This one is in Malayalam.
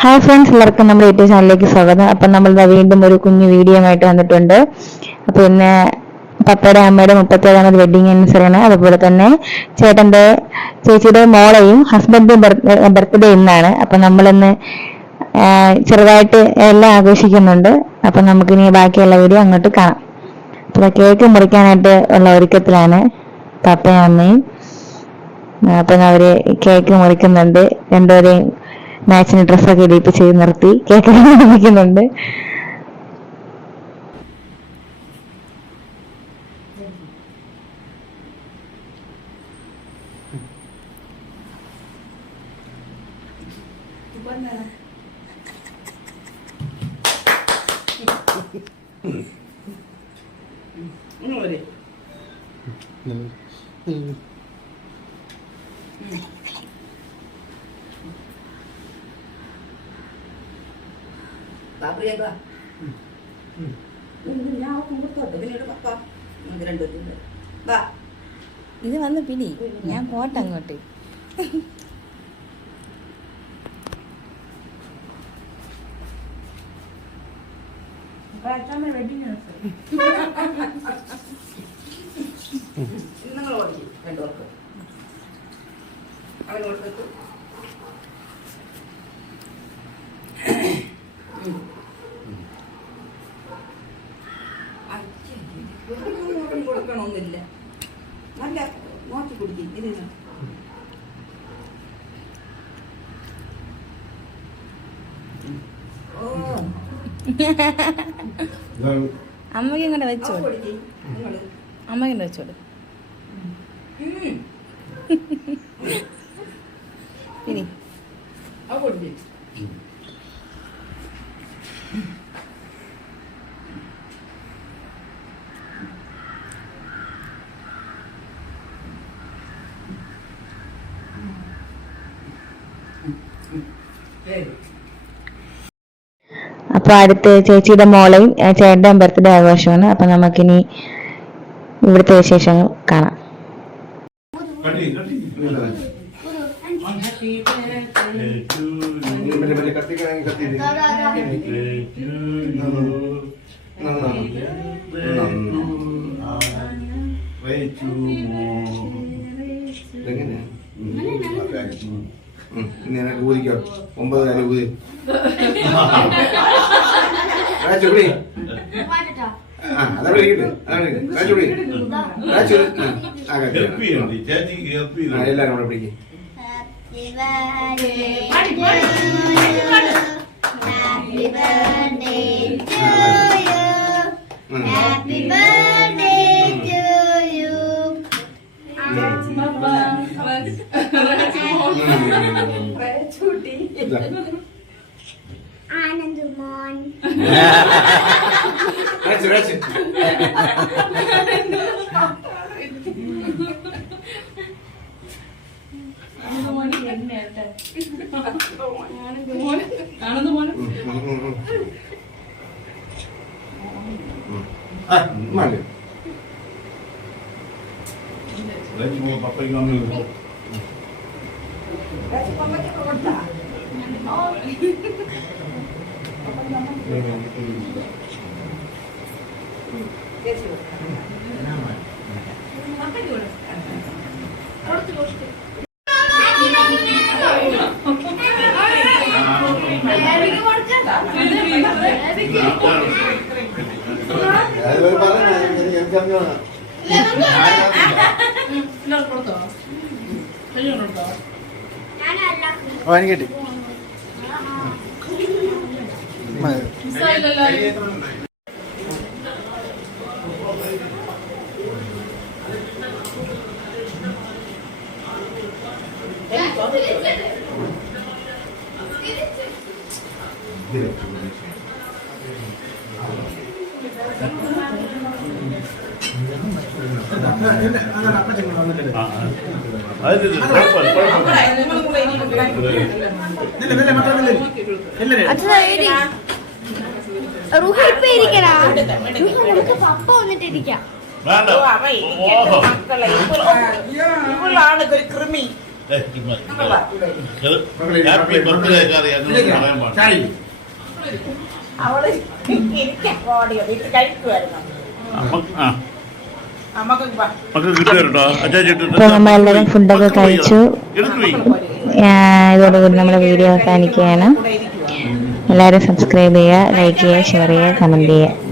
ഹായ് ഫ്രണ്ട്സ്, എല്ലാവർക്കും നമ്മുടെ യൂട്യൂബ് ചാനലിലേക്ക് സ്വാഗതം. അപ്പം നമ്മൾ വീണ്ടും ഒരു കുഞ്ഞു വീഡിയോ ആയിട്ട് വന്നിട്ടുണ്ട്. അപ്പോൾ ഇന്ന് പപ്പയുടെ അമ്മയുടെ 37ാമത് വെഡിങ് ആനിവേഴ്സറിയാണ്. അതുപോലെ തന്നെ ചേച്ചിയുടെ മോളെയും ഹസ്ബൻഡിന്റെയും ബർത്ത്ഡേ ഇന്നാണ്. അപ്പം നമ്മളിന്ന് ചെറുതായിട്ട് എല്ലാം ആഘോഷിക്കുന്നുണ്ട്. അപ്പം നമുക്കിനി ബാക്കിയുള്ള വീഡിയോ അങ്ങോട്ട് കാണാം. അപ്പോൾ കേക്ക് മുറിക്കാനായിട്ട് ഉള്ള ഒരുക്കത്തിലാണ് പപ്പയും അമ്മയും. അപ്പം അവര് കേക്ക് മുറിക്കുന്നുണ്ട്. രണ്ടുപേരെയും മാച്ചിന് ഡ്രസ്സൊക്കെ ഇടിപ്പിച്ച് നിർത്തി കേക്ക് മുറിക്കുന്നുണ്ട്. ഇത് വന്ന് പിടി, ഞാൻ പോട്ടെ അങ്ങോട്ട്. കൊടുക്കണമെന്നില്ല, നല്ല നോക്കി കുടിക്കും. ഇതിന് അമ്മയ്ക്ക് ഇങ്ങനെ വെച്ചോ, അമ്മയ്ക്ക് ഇങ്ങനെ വെച്ചോട്. ഇനി അപ്പൊ അടുത്ത് ചേച്ചിയുടെ മോളെയും ചേട്ടൻ്റെയും ബർത്ത്ഡേ ആഘോഷമാണ്. അപ്പൊ നമുക്കിനി ഇവിടുത്തെ വിശേഷങ്ങൾ കാണാം. ഊതിക്കോ 9 കാര്യം ഊതി അതവിടെ എല്ലാരും അവിടെ പിടിക്കും. ആനന്ദമോൻ എനിക്ക് കിട്ടി. പപ്പ വന്നിട്ടിരിക്കാം. ഇവളാണ് ഒരു കൃമി. ഹാപ്പി ബർത്ത്ഡേ കാറി അങ്ങനെ പറയാൻ പാടില്ല. അവള് ഓടിയോ വീട്ടിൽ കഴിക്കുമായിരുന്നു മക്കൾ കിട്ടുമോ അച്ഛാ അപ്പൊ നമ്മളെല്ലാവരും ഫുഡൊക്കെ കഴിച്ചു. ഇതോടുകൂടി നമ്മുടെ വീഡിയോ അവസാനിക്കുകയാണ്. എല്ലാവരും സബ്സ്ക്രൈബ് ചെയ്യുക, ലൈക്ക് ചെയ്യുക, ഷെയർ ചെയ്യുക, കമന്റ് ചെയ്യുക.